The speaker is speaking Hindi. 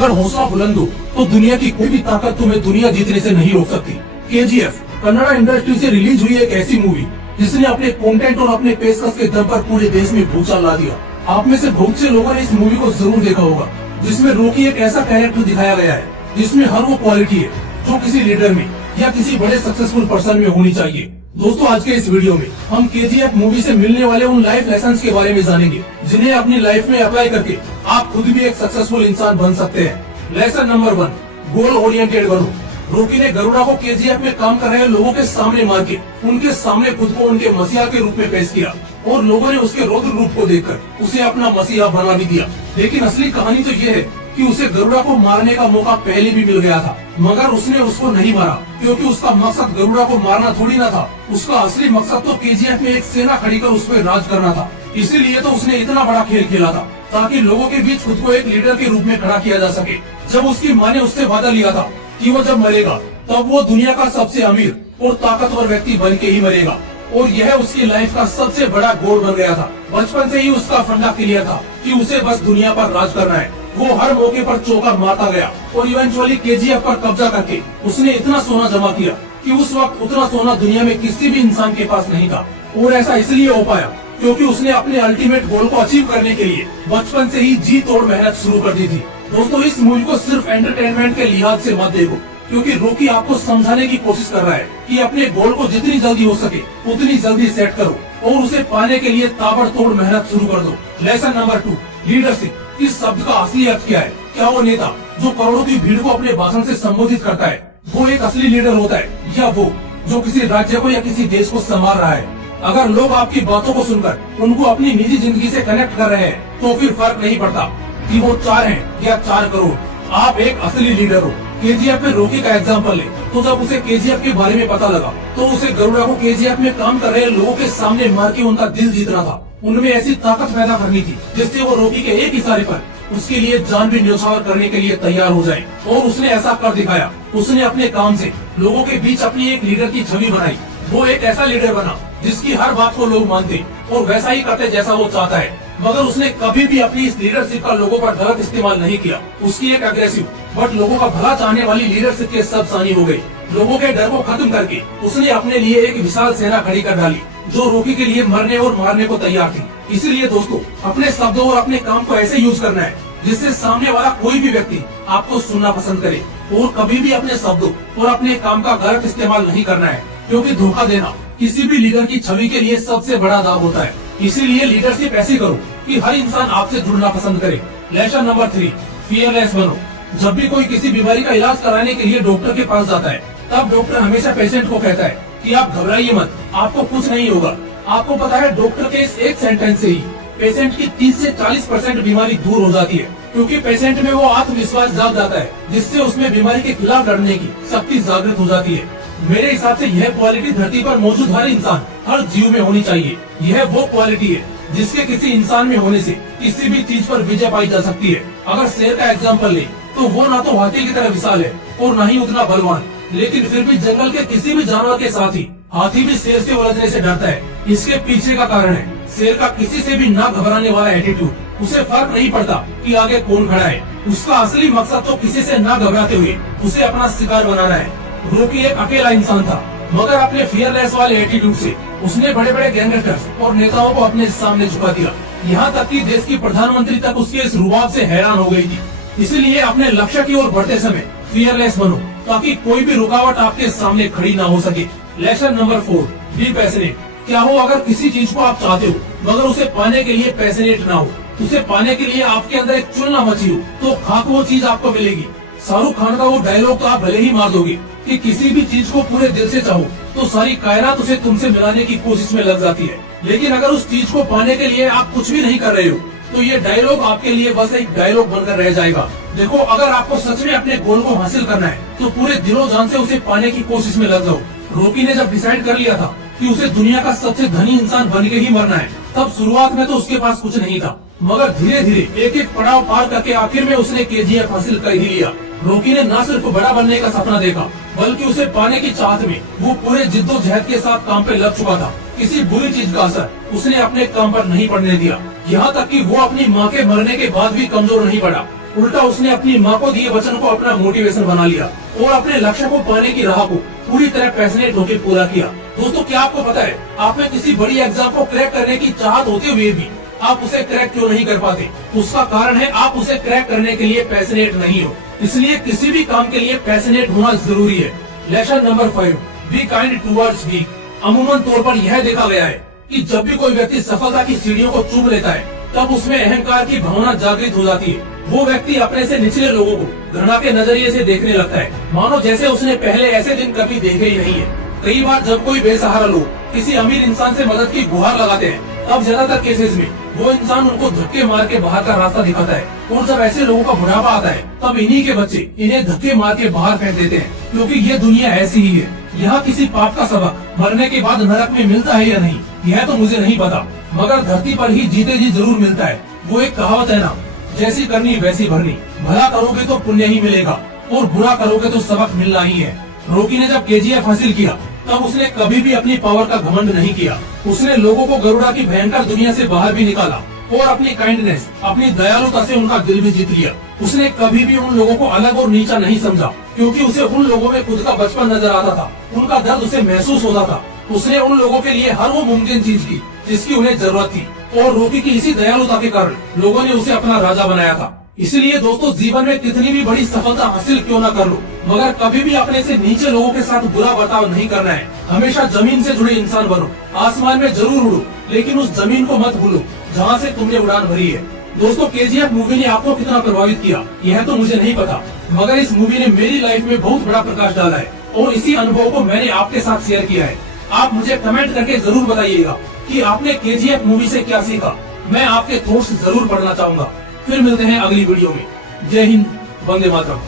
अगर हौसला बुलंद हो तो दुनिया की कोई भी ताकत तुम्हें दुनिया जीतने से नहीं रोक सकती। KGF कन्नड़ा इंडस्ट्री से रिलीज हुई एक ऐसी मूवी जिसने अपने कंटेंट और अपने पेशकश के दम पर पूरे देश में भूचाल ला दिया। आप में से बहुत से लोगों ने इस मूवी को जरूर देखा होगा, जिसमें रॉकी एक ऐसा कैरेक्टर दिखाया गया है जिसमें हर वो क्वालिटी है जो किसी लीडर में या किसी बड़े सक्सेसफुल पर्सन में होनी चाहिए। दोस्तों, आज के इस वीडियो में हम KGF मूवी से मिलने वाले उन लाइफ लेसन्स के बारे में जानेंगे जिन्हें अपनी लाइफ में अप्लाई करके आप खुद भी एक सक्सेसफुल इंसान बन सकते हैं। लेसन नंबर 1, गोल ओरिएंटेड बनो। रॉकी ने गरुड़ा को KGF में काम कर रहे लोगों के सामने मार के उनके सामने खुद को उनके मसीहा के रूप में पेश किया और लोगों ने उसके रौद्र रूप को देखकर उसे अपना मसीहा बना भी दिया। लेकिन असली कहानी तो ये है कि उसे गरुड़ा को मारने का मौका पहले भी मिल गया था, मगर उसने उसको नहीं मारा क्योंकि उसका मकसद गरुड़ा को मारना थोड़ी ना था। उसका असली मकसद तो KGF में एक सेना खड़ी कर उस पर राज करना था। इसीलिए तो उसने इतना बड़ा खेल खेला था ताकि लोगों के बीच खुद को एक लीडर के रूप में खड़ा किया जा सके। जब उसकी माँ ने उससे वादा लिया था कि वो जब मरेगा तब वो दुनिया का सबसे अमीर और ताकतवर व्यक्ति बन के ही मरेगा, और यह उसकी लाइफ का सबसे बड़ा गोल बन गया था। बचपन से ही उसका फंडा क्लियर था कि उसे बस दुनिया पर राज करना है। वो हर मौके पर चौका मारता गया और इवेंचुअली KGF पर कब्जा करके उसने इतना सोना जमा किया कि उस वक्त उतना सोना दुनिया में किसी भी इंसान के पास नहीं था। और ऐसा इसलिए हो पाया क्योंकि उसने अपने अल्टीमेट गोल को अचीव करने के लिए बचपन से ही जी तोड़ मेहनत शुरू कर दी थी। दोस्तों, इस मूवी को सिर्फ एंटरटेनमेंट के लिहाज से मत देखो, क्योंकि रॉकी आपको समझाने की कोशिश कर रहा है कि अपने गोल को जितनी जल्दी हो सके उतनी जल्दी सेट करो और उसे पाने के लिए ताबड़तोड़ मेहनत शुरू कर दो। Lesson number 2, leadership. इस शब्द का असली अर्थ क्या है? क्या वो नेता जो करोड़ों की भीड़ को अपने भाषण से संबोधित करता है वो एक असली लीडर होता है, या वो जो किसी राज्य को या किसी देश को संभाल रहा है? अगर लोग आपकी बातों को सुनकर उनको अपनी निजी जिंदगी से कनेक्ट कर रहे हैं तो फिर फर्क नहीं पड़ता कि वो 4 हैं या 4 करोड़, आप एक असली लीडर हो। KGF में रॉकी का एग्जाम्पल ले तो जब उसे KGF के बारे में पता लगा तो उसे गरुड़ा को KGF में काम कर रहे लोगों के सामने मार के उनका दिल जीतना था। उनमें ऐसी ताकत पैदा करनी थी जिससे वो रॉकी के एक इशारे पर उसके लिए जान भी न्यौछावर करने के लिए तैयार हो जाए, और उसने ऐसा कर दिखाया। उसने अपने काम से लोगों के बीच अपनी एक लीडर की छवि बनाई। वो एक ऐसा लीडर बना जिसकी हर बात को लोग मानते और वैसा ही करते जैसा वो चाहता है। मगर उसने कभी भी अपनी इस लीडरशिप का लोगों पर गलत इस्तेमाल नहीं किया। उसकी एक अग्रेसिव बट लोगों का भला चाहने वाली लीडरशिप के सब सानी हो गई। लोगों के डर को खत्म करके उसने अपने लिए एक विशाल सेना खड़ी कर डाली जो रॉकी के लिए मरने और मारने को तैयार थी। इसीलिए दोस्तों, अपने शब्दों और अपने काम को ऐसे यूज करना है जिससे सामने वाला कोई भी व्यक्ति आपको सुनना पसंद करे, और कभी भी अपने शब्दों और अपने काम का गलत इस्तेमाल नहीं करना है, क्योंकि धोखा देना किसी भी लीडर की छवि के लिए सबसे बड़ा दाव होता है। इसीलिए लीडरशिप ऐसी करो कि हर इंसान आपसे जुड़ना पसंद करे। लेसन नंबर 3, फियरलेस बनो। जब भी कोई किसी बीमारी का इलाज कराने के लिए डॉक्टर के पास जाता है तब डॉक्टर हमेशा पेशेंट को कहता है कि आप घबराइए मत, आपको कुछ नहीं होगा। आपको पता है डॉक्टर के इस एक सेंटेंस से ही पेशेंट की 30 से 40% बीमारी दूर हो जाती है, क्योंकि पेशेंट में वो आत्मविश्वास जाग जाता है जिससे उसमें बीमारी के खिलाफ लड़ने की शक्ति जागृत हो जाती है। मेरे हिसाब से यह क्वालिटी धरती पर मौजूद हर इंसान, हर जीव में होनी चाहिए। यह वो क्वालिटी है जिसके किसी इंसान में होने से किसी भी चीज पर विजय पाई जा सकती है। अगर शेर का एग्जाम्पल ले तो वो ना तो हाथी की तरह विशाल है और ना ही उतना बलवान, लेकिन फिर भी जंगल के किसी भी जानवर के साथ ही हाथी भी शेर से उलझने से डरता है। इसके पीछे का कारण है शेर का किसी से भी ना घबराने वाला एटीट्यूड। उसे फर्क नहीं पड़ता कि आगे कौन खड़ा है, उसका असली मकसद तो किसी से ना घबराते हुए उसे अपना शिकार बनाना है। रॉकी एक अकेला इंसान था, मगर अपने फियरलेस वाले एटीट्यूड से उसने बड़े बड़े गैंगस्टर्स और नेताओं को अपने सामने झुका दिया। यहाँ तक कि देश की प्रधानमंत्री तक उसके इस रुबाब से हैरान हो गई थी। इसीलिए अपने लक्ष्य की ओर बढ़ते समय फियरलेस बनो ताकि कोई भी रुकावट आपके सामने खड़ी ना हो सके। Lesson number 4, be passionate. क्या हो अगर किसी चीज को आप चाहते हो मगर उसे पाने के लिए पैशनेट ना हो, उसे पाने के लिए आपके अंदर एक चुनना मची हो, तो खाक वो चीज आपको मिलेगी। शाहरुख खान का वो डायलॉग तो आप भले ही मार दोगे कि किसी भी चीज को पूरे दिल से चाहो तो सारी कायनात उसे तुमसे मिलाने की कोशिश में लग जाती है, लेकिन अगर उस चीज को पाने के लिए आप कुछ भी नहीं कर रहे हो तो ये डायलॉग आपके लिए बस एक डायलॉग बनकर रह जाएगा। देखो, अगर आपको सच में अपने गोल को हासिल करना है तो पूरे दिलो जान से उसे पाने की कोशिश में लग जाओ। रॉकी ने जब डिसाइड कर लिया था कि उसे दुनिया का सबसे धनी इंसान बन के ही मरना है, तब शुरुआत में तो उसके पास कुछ नहीं था, मगर धीरे धीरे एक एक पड़ाव पार करके आखिर में उसने KGF हासिल कर ही लिया। रॉकी ने न सिर्फ बड़ा बनने का सपना देखा बल्कि उसे पाने की चाहत में वो पूरे जिद्दोजहद के साथ काम पे लग चुका था। किसी बुरी चीज का असर उसने अपने काम पर नहीं पड़ने दिया। यहाँ तक कि वो अपनी माँ के मरने के बाद भी कमजोर नहीं पड़ा। उल्टा उसने अपनी माँ को दिए वचन को अपना मोटिवेशन बना लिया और अपने लक्ष्य को पाने की राह को पूरी तरह पैशनेट होकर पूरा किया। दोस्तों, क्या आपको पता है, आप में किसी बड़ी एग्जाम को क्रैक करने की चाहत होते हुए भी आप उसे क्रैक क्यों नहीं कर पाते? उसका कारण है आप उसे क्रैक करने के लिए पैशनेट नहीं हो। इसलिए किसी भी काम के लिए पैशनेट होना जरूरी है। Lesson number 5, be kind towards weak. अमूमन तौर पर यह देखा गया है कि जब भी कोई व्यक्ति सफलता की सीढ़ियों को चूम लेता है, तब उसमें अहंकार की भावना जागृत हो जाती है। वो व्यक्ति अपने से निचले लोगों को घृणा के नजरिए से देखने लगता है, मानो जैसे उसने पहले ऐसे दिन कभी देखे ही नहीं है। कई बार जब कोई बेसहारा लोग किसी अमीर इंसान से मदद की गुहार लगाते हैं, तब ज्यादातर केसेस में वो इंसान उनको धक्के मार के बाहर का रास्ता दिखाता है। और जब ऐसे लोगों का बुढ़ापा आता है, तब इन्हीं के बच्चे इन्हें धक्के मार के बाहर फेंक देते हैं, क्योंकि ये दुनिया ऐसी ही है। यहाँ किसी पाप का सबक मरने के बाद नरक में मिलता है या नहीं, यह तो मुझे नहीं पता, मगर धरती पर ही जीते जी जरूर मिलता है। वो एक कहावत है ना, जैसी करनी वैसी भरनी। भला करोगे तो पुण्य ही मिलेगा और बुरा करोगे तो सबक मिलना ही है। रॉकी ने जब केजीएफ हासिल किया, तब उसने कभी भी अपनी पावर का घमंड नहीं किया। उसने लोगों को गरुड़ा की भयंकर दुनिया से बाहर भी निकाला और अपनी काइंडनेस, अपनी दयालुता से उनका दिल भी जीत लिया। उसने कभी भी उन लोगों को अलग और नीचा नहीं समझा, क्योंकि उसे उन लोगों में खुद का बचपन नजर आता था, उनका दर्द उसे महसूस होता था। उसने उन लोगों के लिए हर वो मुमकिन चीज की जिसकी उन्हें जरूरत थी, और रॉकी की इसी दयालुता के कारण लोगों ने उसे अपना राजा बनाया था। इसलिए दोस्तों, जीवन में कितनी भी बड़ी सफलता हासिल क्यों न कर लो, मगर कभी भी अपने से नीचे लोगों के साथ बुरा बर्ताव नहीं करना है। हमेशा जमीन से जुड़े इंसान बनो। आसमान में जरूर उड़ो, लेकिन उस जमीन को मत भूलो जहाँ से तुमने उड़ान भरी है। दोस्तों, केजीएफ मूवी ने आपको कितना प्रभावित किया, यह तो मुझे नहीं पता, मगर इस मूवी ने मेरी लाइफ में बहुत बड़ा प्रकाश डाला है और इसी अनुभव को मैंने आपके साथ शेयर किया है। आप मुझे कमेंट करके जरूर बताइएगा कि आपने केजीएफ मूवी से क्या सीखा। मैं आपके थॉट्स जरूर पढ़ना चाहूंगा। फिर मिलते हैं अगली वीडियो में। जय हिंद, वंदे मातरम।